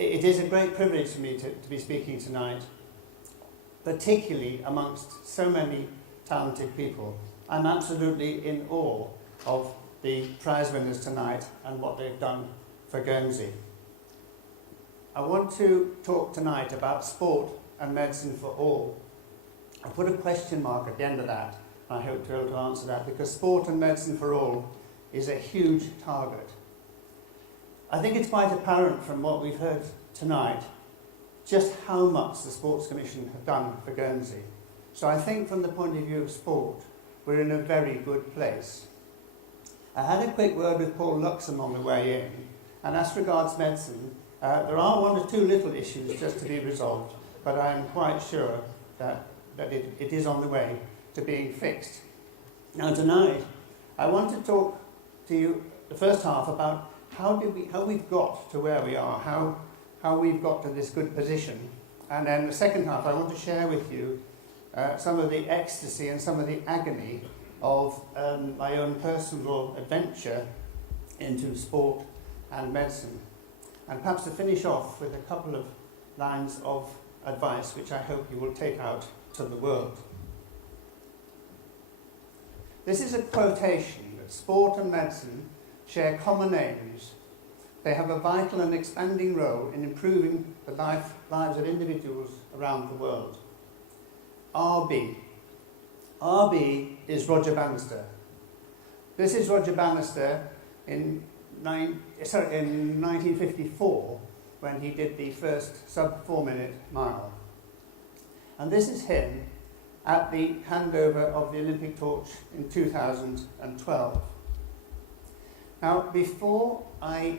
It is a great privilege for me to be speaking tonight, particularly amongst so many talented people. I'm absolutely in awe of the prize winners tonight and what they've done for Guernsey. I want to talk tonight about sport and medicine for all. I put a question mark at the end of that. I hope to be able to answer that, because sport and medicine for all is a huge target. I think it's quite apparent from what we've heard tonight just how much the Sports Commission have done for Guernsey. So I think from the point of view of sport, we're in a very good place. I had a quick word with Paul Luxem on the way in, and as regards medicine, there are one or two little issues just to be resolved, but I'm quite sure that it is on the way to being fixed. Now tonight, I want to talk to you, the first half, about how we've got to where we are, how we've got to this good position. And then the second half, I want to share with you some of the ecstasy and some of the agony of my own personal adventure into sport and medicine. And perhaps to finish off with a couple of lines of advice which I hope you will take out to the world. This is a quotation that sport and medicine share common aims. They have a vital and expanding role in improving the lives of individuals around the world. RB. RB is Roger Bannister. This is Roger Bannister in 1954, when he did the first sub-4-minute mile. And this is him at the handover of the Olympic torch in 2012. Now, before I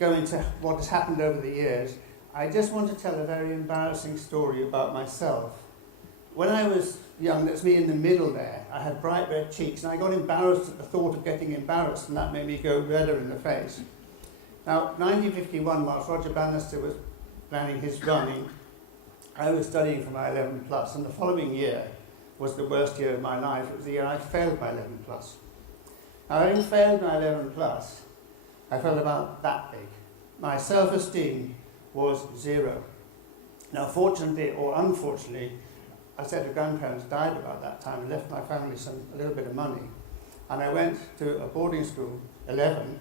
go into what has happened over the years, I just want to tell a very embarrassing story about myself. When I was young, that's me in the middle there, I had bright red cheeks, and I got embarrassed at the thought of getting embarrassed, and that made me go redder in the face. Now, 1951, whilst Roger Bannister was planning his running, I was studying for my 11 plus, and the following year was the worst year of my life. It was the year I failed my 11 plus. Now, having failed my 11 plus, I felt about that big. My self-esteem was zero. Now, fortunately or unfortunately, I said her grandparents died about that time and left my family a little bit of money. And I went to a boarding school, 11,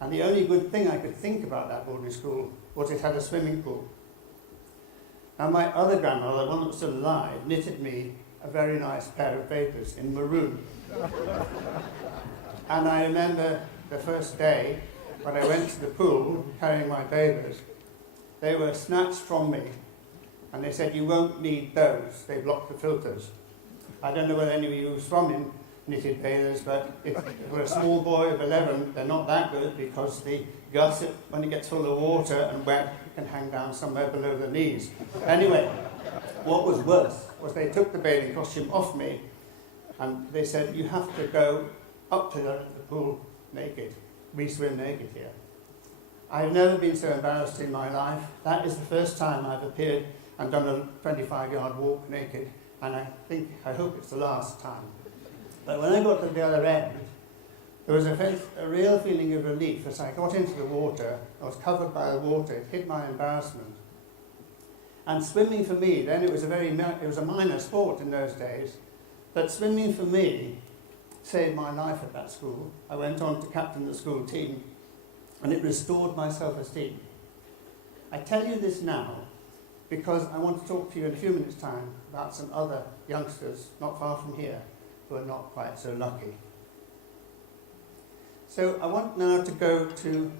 and the only good thing I could think about that boarding school was it had a swimming pool. Now, my other grandmother, the one that was still alive, knitted me a very nice pair of vapors in maroon. And I remember the first day when I went to the pool carrying my bathers, they were snatched from me, and they said, "You won't need those, they block the filters." I don't know whether any of you were swimming knitted bathers, but if you're a small boy of 11, they're not that good, because the gusset, when it gets full of water and wet, can hang down somewhere below the knees. Anyway, what was worse was they took the bathing costume off me, and they said, "You have to go up to the pool naked. We swim naked here." I've never been so embarrassed in my life. That is the first time I've appeared and done a 25-yard walk naked, and I hope it's the last time. But when I got to the other end, there was a real feeling of relief as I got into the water. I was covered by the water. It hid my embarrassment. And swimming for me, then it was a minor sport in those days, but swimming for me saved my life at that school. I went on to captain the school team, and it restored my self-esteem. I tell you this now because I want to talk to you in a few minutes' time about some other youngsters not far from here who are not quite so lucky. So I want now to go to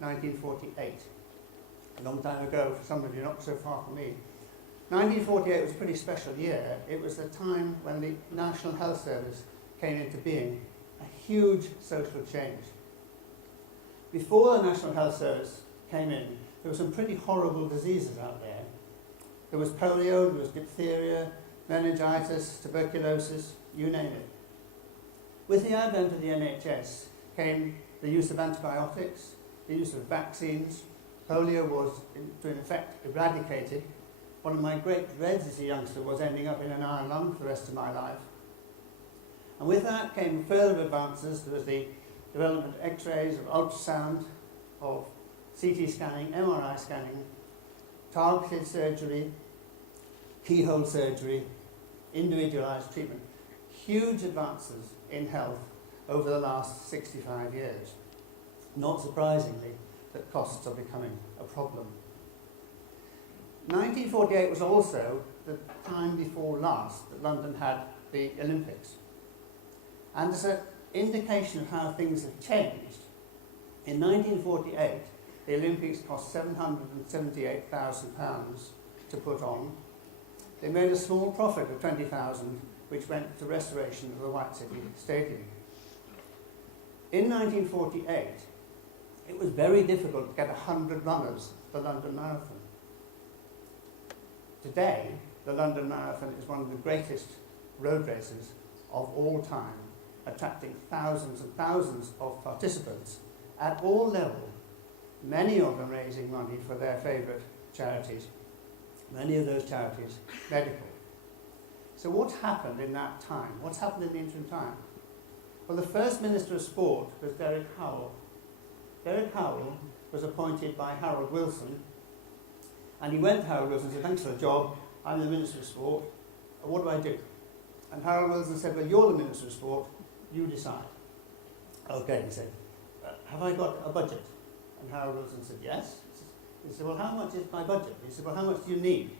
1948, a long time ago for some of you, not so far from me. 1948 was a pretty special year. It was the time when the National Health Service came into being, a huge social change. Before the National Health Service came in, there were some pretty horrible diseases out there. There was polio, there was diphtheria, meningitis, tuberculosis, you name it. With the advent of the NHS came the use of antibiotics, the use of vaccines. Polio was, in effect, eradicated. One of my great dreads as a youngster was ending up in an iron lung for the rest of my life. And with that came further advances. There was the development of X-rays, of ultrasound, of CT scanning, MRI scanning, targeted surgery, keyhole surgery, individualized treatment. Huge advances in health over the last 65 years. Not surprisingly, that costs are becoming a problem. 1948 was also the time before last that London had the Olympics. And as an indication of how things have changed, in 1948, the Olympics cost £778,000 to put on. They made a small profit of $20,000, which went to restoration of the White City Stadium. In 1948, it was very difficult to get 100 runners for the London Marathon. Today, the London Marathon is one of the greatest road races of all time, attracting thousands and thousands of participants at all levels, many of them raising money for their favourite charities, many of those charities medical. So what's happened in that time? What's happened in the interim time? Well, the first Minister of Sport was Derek Howell. Derek Howell was appointed by Harold Wilson, and he went to Harold Wilson and said, "Thanks for the job, I'm the Minister of Sport, what do I do?" And Harold Wilson said, "Well, you're the Minister of Sport, you decide." "Okay," he said, "have I got a budget?" And Harold Wilson said, "Yes." He said, "Well, how much is my budget?" He said, "Well, how much do you need?"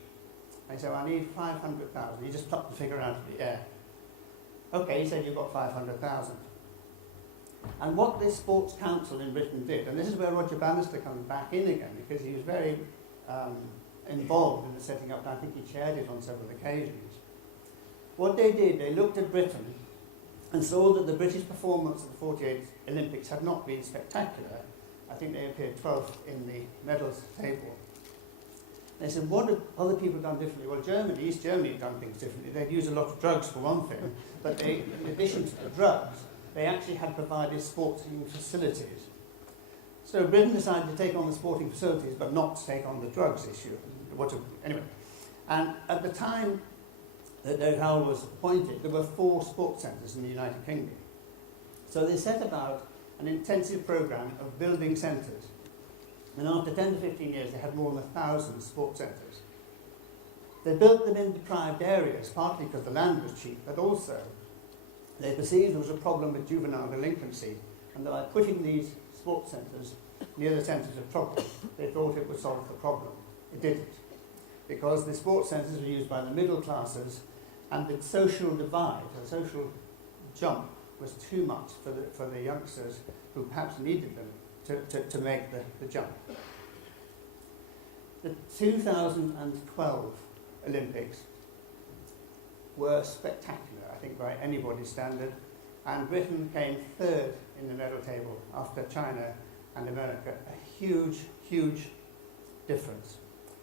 I said, "Well, I need 500,000. He just plucked the figure out of the air. "Okay," he said, "you've got 500,000. And what this Sports Council in Britain did, and this is where Roger Bannister comes back in again, because he was very involved in the setting up, and I think he chaired it on several occasions. What they did, they looked at Britain and saw that the British performance at the 48 Olympics had not been spectacular. I think they appeared 12th in the medals table. They said, what have other people done differently? Well, East Germany had done things differently. They'd used a lot of drugs for one thing, but they, in addition to the drugs, they actually had provided sporting facilities. So Britain decided to take on the sporting facilities, but not to take on the drugs issue. Anyway, and at the time that Derek Howell was appointed, there were 4 sports centres in the United Kingdom. So they set about an intensive programme of building centres. And after 10 to 15 years, they had more than 1,000 sports centres. They built them in deprived areas, partly because the land was cheap, but also they perceived there was a problem with juvenile delinquency, and that by putting these sports centres near the centres of trouble, they thought it would solve the problem. It didn't, because the sports centres were used by the middle classes, and the social divide, the social jump, was too much for the youngsters who perhaps needed them to make the jump. The 2012 Olympics were spectacular, I think, by anybody's standard, and Britain came 3rd in the medal table after China and America. A huge, huge difference.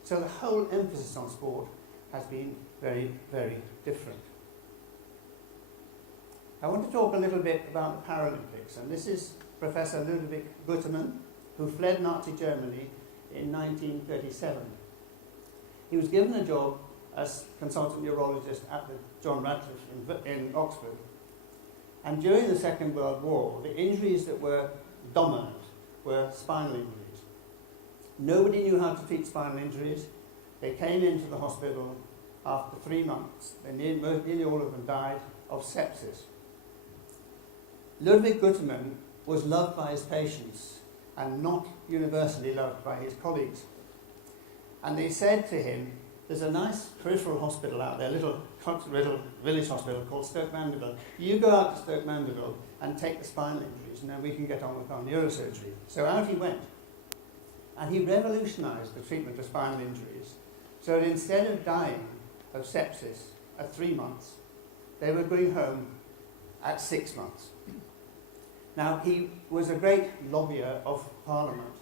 So the whole emphasis on sport has been very, very different. I want to talk a little bit about the Paralympics, and this is Professor Ludwig Gutermann, who fled Nazi Germany in 1937. He was given a job as consultant neurologist at the John Radcliffe in Oxford. And during the Second World War, the injuries that were dominant were spinal injuries. Nobody knew how to treat spinal injuries. They came into the hospital after 3 months. Nearly all of them died of sepsis. Ludwig Gutermann was loved by his patients and not universally loved by his colleagues. And they said to him, "There's a nice peripheral hospital out there, little village hospital called Stoke Mandeville. You go out to Stoke Mandeville and take the spinal injuries, and then we can get on with our neurosurgery." So out he went. And he revolutionised the treatment of spinal injuries. So that instead of dying of sepsis at 3 months, they were going home at 6 months. Now, he was a great lobbyer of Parliament,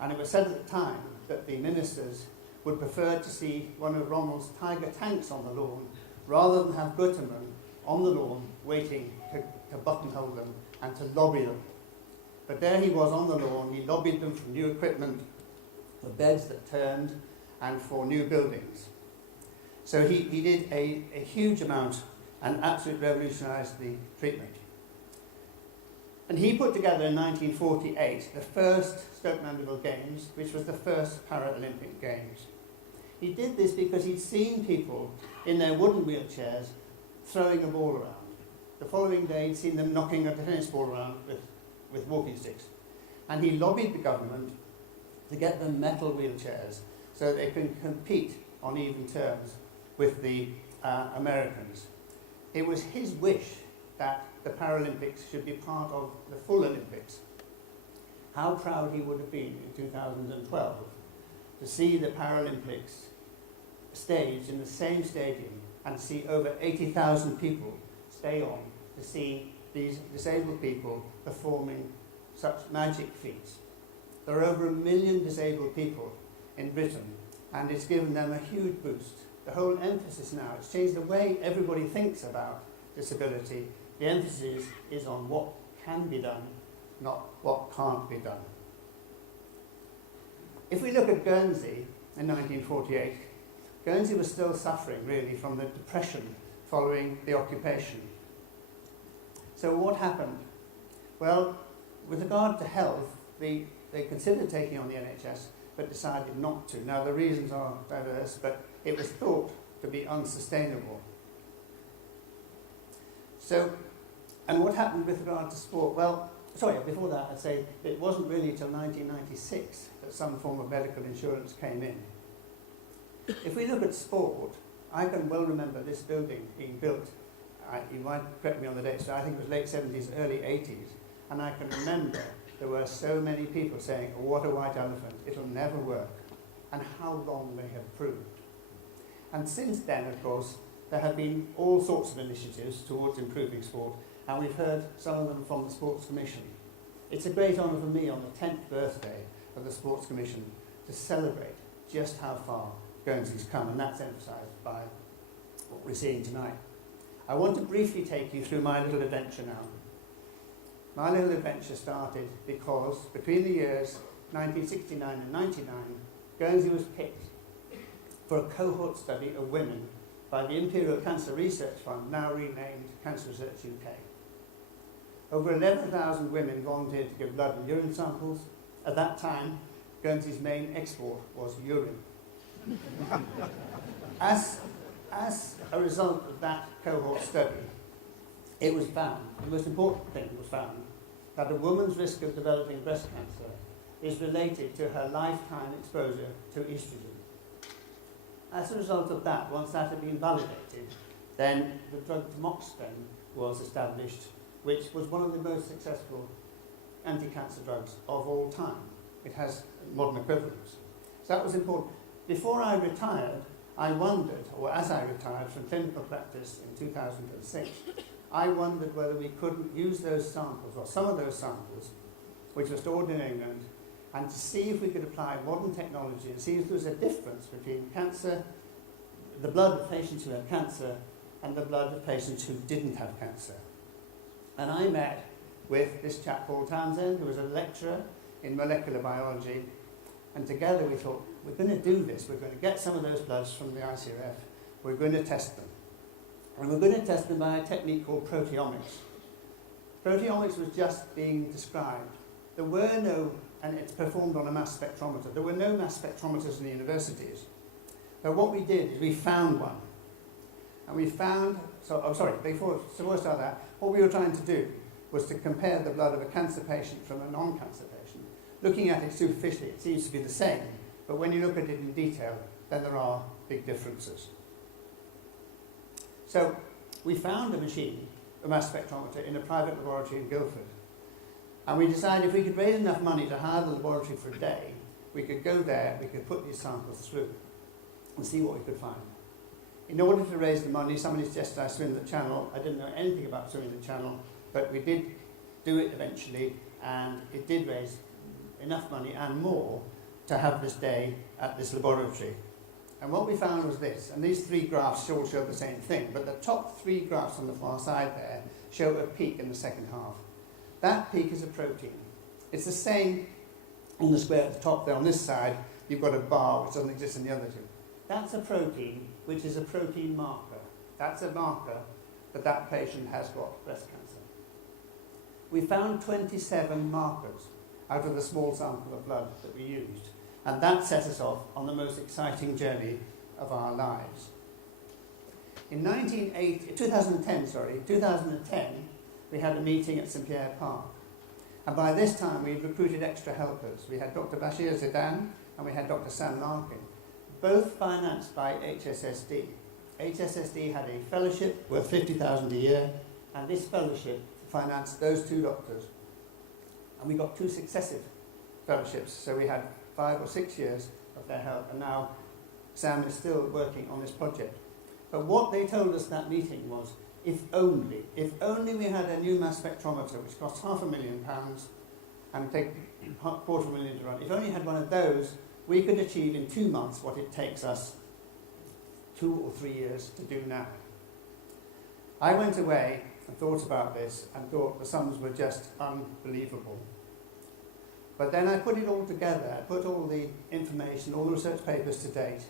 and it was said at the time that the ministers would prefer to see one of Rommel's Tiger tanks on the lawn rather than have Gutermann on the lawn waiting to buttonhole them and to lobby them. But there he was on the lawn. He lobbied them for new equipment, for beds that turned, and for new buildings. So he did a huge amount and absolutely revolutionised the treatment. And he put together in 1948 the first Stoke Mandeville Games, which was the first Paralympic Games. He did this because he'd seen people in their wooden wheelchairs throwing a ball around. The following day, he'd seen them knocking a tennis ball around with walking sticks. And he lobbied the government to get them metal wheelchairs so they can compete on even terms with the Americans. It was his wish that the Paralympics should be part of the full Olympics. How proud he would have been in 2012 to see the Paralympics staged in the same stadium and see over 80,000 people stay on to see these disabled people performing such magic feats. There are over 1 million disabled people in Britain, and it's given them a huge boost. The whole emphasis now, it's changed the way everybody thinks about disability. The emphasis is on what can be done, not what can't be done. If we look at Guernsey in 1948, Guernsey was still suffering really from the depression following the occupation. So what happened? Well, with regard to health, they considered taking on the NHS but decided not to. Now the reasons are diverse, but it was thought to be unsustainable. So, and what happened with regard to sport? Well, sorry, before that I'd say it wasn't really until 1996 that some form of medical insurance came in. If we look at sport, I can well remember this building being built, you might correct me on the date, so I think it was late 70s, early 80s, and I can remember there were so many people saying, oh, what a white elephant, it'll never work, and how wrong they have proved. And since then, of course, there have been all sorts of initiatives towards improving sport, and we've heard some of them from the Sports Commission. It's a great honour for me on the 10th birthday of the Sports Commission to celebrate just how far Guernsey's come, and that's emphasised by what we're seeing tonight. I want to briefly take you through my little adventure now. My little adventure started because between the years 1969 and 99, Guernsey was picked for a cohort study of women by the Imperial Cancer Research Fund, now renamed Cancer Research UK. Over 11,000 women volunteered to give blood and urine samples. At that time, Guernsey's main export was urine. As a result of that cohort study, it was found, the most important thing was found, that a woman's risk of developing breast cancer is related to her lifetime exposure to estrogen. As a result of that, once that had been validated, then the drug tamoxifen was established, which was one of the most successful anti-cancer drugs of all time. It has modern equivalents. So that was important. Before I retired, I wondered, or as I retired from clinical practice in 2006, I wondered whether we couldn't use those samples, or some of those samples, which were stored in England, and to see if we could apply modern technology and see if there was a difference between cancer, the blood of patients who had cancer, and the blood of patients who didn't have cancer. And I met with this chap Paul Townsend, who was a lecturer in molecular biology, and together we thought, we're going to do this, we're going to get some of those bloods from the ICRF, we're going to test them. And we're going to test them by a technique called proteomics. Proteomics was just being described. There were no, and it's performed on a mass spectrometer, there were no mass spectrometers in the universities. So what we did is we found one. And we found, before I start that, what we were trying to do was to compare the blood of a cancer patient from a non-cancer patient. Looking at it superficially, it seems to be the same, but when you look at it in detail, then there are big differences. So we found a machine, a mass spectrometer, in a private laboratory in Guildford. And we decided if we could raise enough money to hire the laboratory for a day, we could go there, we could put these samples through and see what we could find. In order to raise the money, somebody suggested I swim the channel. I didn't know anything about swimming the channel, but we did do it eventually, and it did raise enough money and more to have this day at this laboratory. And what we found was this, and these three graphs all show the same thing, but the top three graphs on the far side there show a peak in the second half. That peak is a protein. It's the same on the square at the top there. On this side, you've got a bar which doesn't exist in the other two. That's a protein, which is a protein marker. That's a marker that that patient has got breast cancer. we found 27 markers out of the small sample of blood that we used. And that set us off on the most exciting journey of our lives. In 2010, we had a meeting at St Pierre Park. And by this time, we'd recruited extra helpers. We had Dr. Bashir Zidane and we had Dr. Sam Larkin, both financed by HSSD. HSSD had a fellowship worth $50,000 a year, and this fellowship financed those two doctors. And we got 2 successive fellowships, so we had 5 or 6 years of their help, and now Sam is still working on this project. But what they told us that meeting was, if only we had a new mass spectrometer, which costs £500,000 and take $250,000 to run, if only we had one of those, we could achieve in 2 months what it takes us 2 or 3 years to do now. I went away and thought about this and thought the sums were just unbelievable. But then I put it all together, I put all the information, all the research papers to date,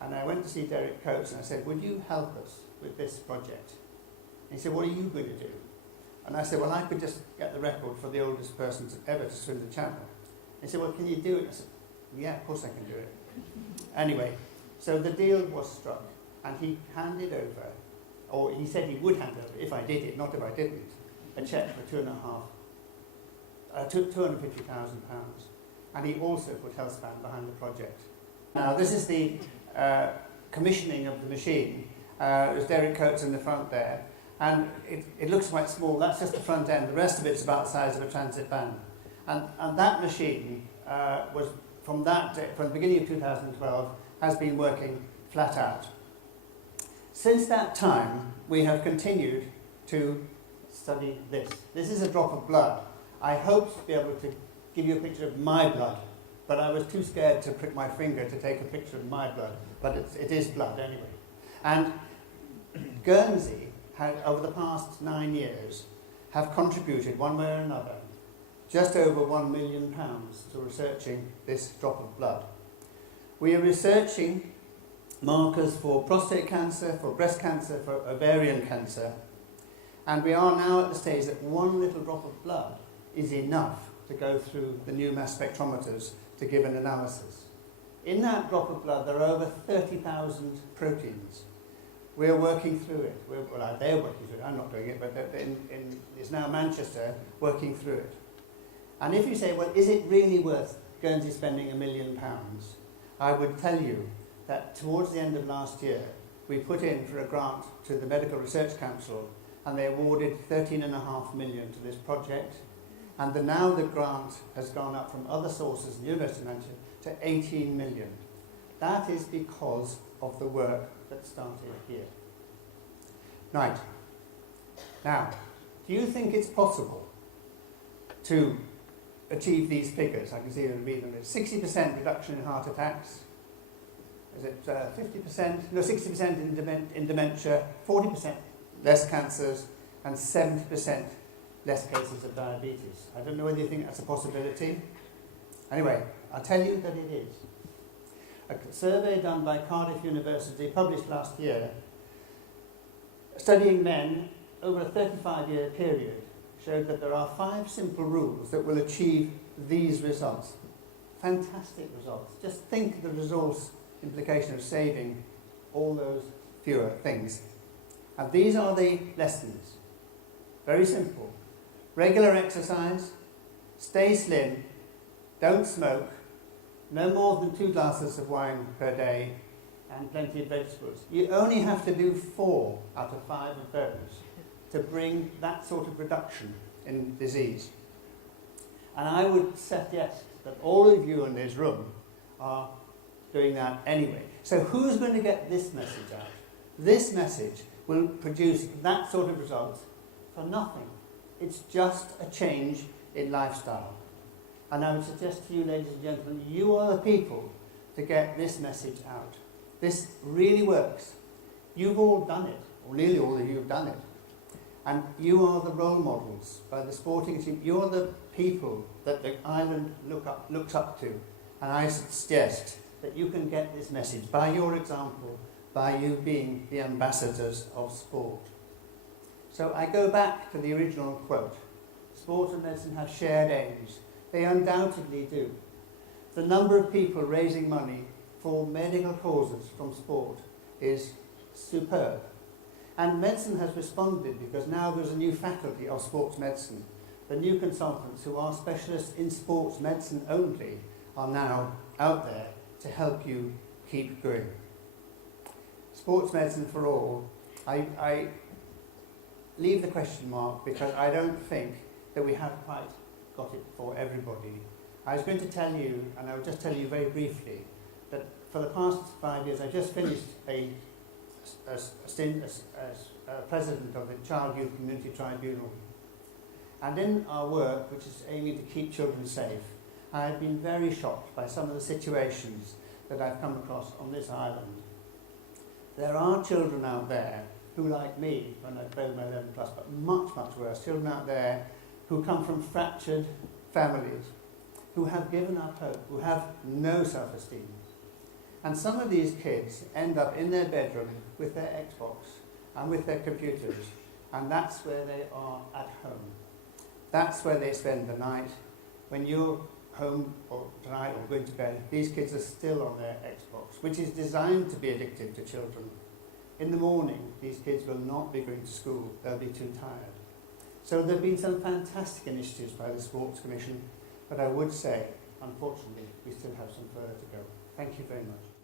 and I went to see Derek Coates and I said, would you help us with this project? And he said, what are you going to do? And I said, well, I could just get the record for the oldest person ever to swim the channel. He said, well, can you do it? I said, yeah, of course I can do it. Anyway, so the deal was struck, and he handed over, or he said he would hand over, if I did it, not if I didn't, a cheque for £250,000. And he also put Healthspan behind the project. Now, this is the commissioning of the machine. There's Derek Coates in the front there, and it looks quite small. That's just the front end. The rest of it's about the size of a transit van. And that machine was, from the beginning of 2012, has been working flat out. Since that time, we have continued to study this. This is a drop of blood. I hoped to be able to give you a picture of my blood, but I was too scared to prick my finger to take a picture of my blood, but it is blood anyway. And Guernsey had, over the past 9 years, have contributed one way or another just over £1 million to researching this drop of blood. We are researching markers for prostate cancer, for breast cancer, for ovarian cancer, and we are now at the stage that one little drop of blood is enough to go through the new mass spectrometers to give an analysis. In that drop of blood, there are over 30,000 proteins. We're working through it. They're working through it. I'm not doing it, but it's now Manchester working through it. And if you say, well, is it really worth Guernsey spending £1 million? I would tell you that towards the end of last year, we put in for a grant to the Medical Research Council, and they awarded £13.5 million to this project. And now the grant has gone up from other sources in the University of Manchester to £18 million. That is because of the work that started here. Right. Now, do you think it's possible to achieve these figures? I can see you read them. It's 60% reduction in heart attacks. Is it 50%? No, 60% in dementia, 40% less cancers, and 70% less cases of diabetes. I don't know whether you think that's a possibility. Anyway, I'll tell you that it is. A survey done by Cardiff University, published last year, studying men over a 35-year period, showed that there are 5 simple rules that will achieve these results. Fantastic results. Just think of the resource implication of saving all those fewer things. And these are the lessons. Very simple. Regular exercise, stay slim, don't smoke, no more than 2 glasses of wine per day, and plenty of vegetables. You only have to do 4 out of 5 of those to bring that sort of reduction in disease. And I would suggest that all of you in this room are doing that anyway. So who's going to get this message out? This message will produce that sort of result for nothing. It's just a change in lifestyle. And I would suggest to you, ladies and gentlemen, you are the people to get this message out. This really works. You've all done it, or nearly all of you have done it. And you are the role models by the sporting team. You're the people that the island looks up to. And I suggest that you can get this message by your example, by you being the ambassadors of sport. So I go back to the original quote. sport and medicine have shared aims. They undoubtedly do. The number of people raising money for medical causes from sport is superb. And medicine has responded because now there's a new faculty of sports medicine. The new consultants who are specialists in sports medicine only are now out there to help you keep going. Sports medicine for all, I leave the question mark because I don't think that we have quite got it for everybody. I was going to tell you, and I'll just tell you very briefly, that for the past 5 years I just finished a stint as president of the Child Youth Community Tribunal. And in our work, which is aiming to keep children safe, I have been very shocked by some of the situations that I've come across on this island. There are children out there who, like me, when I failed my 11 plus, but much, much worse, children out there who come from fractured families, who have given up hope, who have no self-esteem. And some of these kids end up in their bedroom with their Xbox and with their computers, and that's where they are at home. That's where they spend the night. When you're home or tonight or going to bed, these kids are still on their Xbox, which is designed to be addictive to children. In the morning, these kids will not be going to school. They'll be too tired. So there have been some fantastic initiatives by the Sports Commission, but I would say, unfortunately, we still have some further to go. Thank you very much.